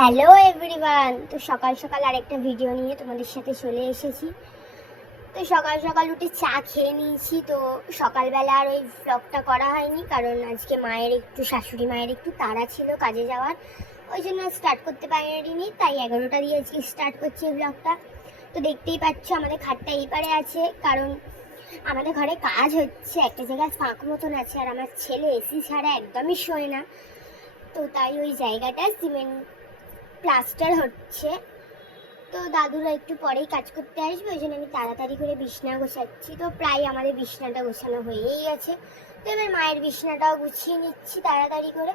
Hello everyone. তো সকাল সকাল আরেকটা ভিডিও নিয়ে তোমাদের সাথে চলে এসেছি। তো সকাল সকাল উঠে চা খেয়ে নিয়েছি। তো সকালবেলা আর ওই ব্লগটা করা হয়নি, কারণ আজকে শাশুড়ি মায়ের একটু তাড়া ছিল কাজে যাওয়ার, ওই জন্য স্টার্ট করতে পারিনি। তাই 11টা দিয়ে আজকে স্টার্ট করছি এই ব্লগটা। তো দেখতেই পাচ্ছ আমাদের খাটটা এই পারে আছে, কারণ আমাদের ঘরে কাজ হচ্ছে, একটা জায়গায় ফাঁক মতন আছে, আর আমার ছেলে এসি ছাড়া একদমই শোয় না। তো তাই ওই জায়গাটা সিমেন্ট প্লাস্টার হচ্ছে। তো দাদুরা একটু পরেই কাজ করতে আসবে, ওই জন্য আমি তাড়াতাড়ি করে বিছনা গোছাচ্ছি। তো প্রায় আমাদের বিছনাটা গোছানো হয়েই গেছে। তো এবার মায়ের বিছনাটাও গুছিয়ে নিচ্ছি তাড়াতাড়ি করে।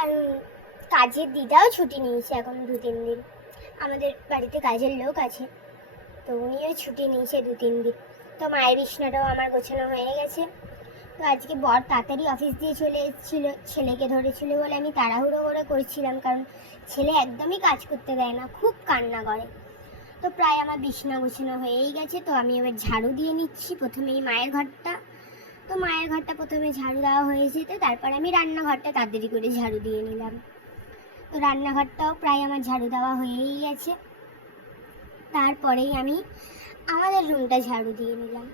আর কাজের দিদাও ছুটি নিয়েছে এখন 2-3 দিন। আমাদের বাড়িতে কাজের লোক আছে, তো উনিও ছুটি নিয়েছে 2-3 দিন। তো মায়ের বিছনাটাও আমার গোছানো হয়ে গেছে। তো আজকে বর তাড়াতাড়ি অফিস দিয়ে চলে এসেছিল, ছেলেকে ধরেছিল বলে আমি তাড়াহুড়ো করে করছিলাম, কারণ ছেলে একদমই কাজ করতে দেয় না, খুব কান্না করে। তো প্রায় আমার বিছানা গোছানো হয়েই গেছে। তো আমি এবার ঝাড়ু দিয়ে নিচ্ছি প্রথমেই মায়ের ঘরটা। তো মায়ের ঘরটা প্রথমে ঝাড়ু দেওয়া হয়ে যেতে তারপর আমি রান্নাঘরটা তাড়াতাড়ি করে ঝাড়ু দিয়ে নিলাম। তো রান্নাঘরটাও প্রায় আমার ঝাড়ু দেওয়া হয়েই গেছে। তারপরেই আমি আমাদের রুমটা ঝাড়ু দিয়ে নিলাম।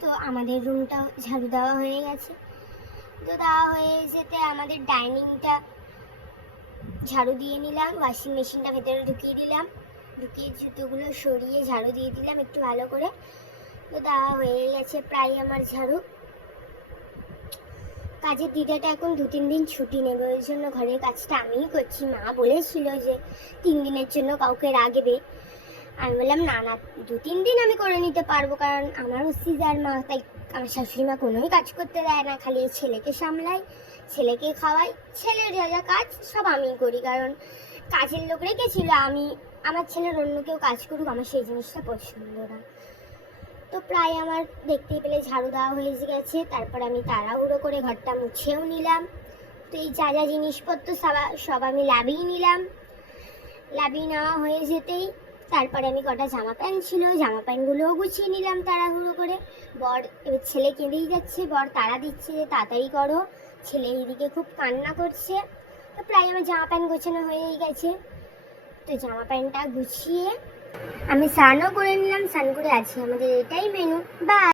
তো আমাদের রুমটাও ঝাড়ু দেওয়া হয়ে গেছে। তো দেওয়া হয়ে যেতে আমাদের ডাইনিংটা ঝাড়ু দিয়ে নিলাম, ওয়াশিং মেশিনটা ভেতরে ঢুকিয়ে দিলাম, ঢুকিয়ে জুতোগুলো সরিয়ে ঝাড়ু দিয়ে দিলাম একটু ভালো করে। তো দেওয়া হয়ে গেছে প্রায় আমার ঝাড়ু। কাজের দিদাটা এখন 2-3 দিন ছুটি নেবে, ওই জন্য ঘরের কাজটা আমিই করছি। মা বলেছিল যে 3 দিনের জন্য কাউকে রাখবে। আমি বললাম না না, 2-3 দিন আমি করে নিতে পারবো, কারণ আমারও সিজার মা, তাই আমার শাশুড়ি মা কোনোই কাজ করতে দেয় না, খালি ছেলেকে সামলাই, ছেলেকে খাওয়াই, ছেলের যা যা কাজ সব আমিই করি। কারণ কাজের লোক রেখেছিল, আমার ছেলের অন্য কেউ কাজ করুক আমার সেই জিনিসটা পছন্দ না। তো প্রায় আমার দেখতেই পেলে ঝাড়ু দেওয়া হয়ে গেছে। তারপর আমি তাড়াহুড়ো করে ঘরটা মুছেও নিলাম। তো এই যা যা জিনিসপত্র সব আমি লাভিয়ে নিলাম। লাভিয়ে নেওয়া হয়ে যেতেই তারপরে আমি কটা জামা প্যান্ট ছিল, জামা প্যান্টগুলোও গুছিয়ে নিলাম তাড়াহুড়ো করে। বর এবার ছেলে কেঁদেই যাচ্ছে, বর তাড়া দিচ্ছে যে তাড়াতাড়ি করো, ছেলে এইদিকে খুব কান্না করছে। তো প্রায় আমার জামা প্যান্ট গোছানো হয়েই গেছে। তো জামা প্যান্টটা গুছিয়ে আমি স্নানও করে নিলাম। স্নান করে আছি, আমাদের এটাই মেনু। বা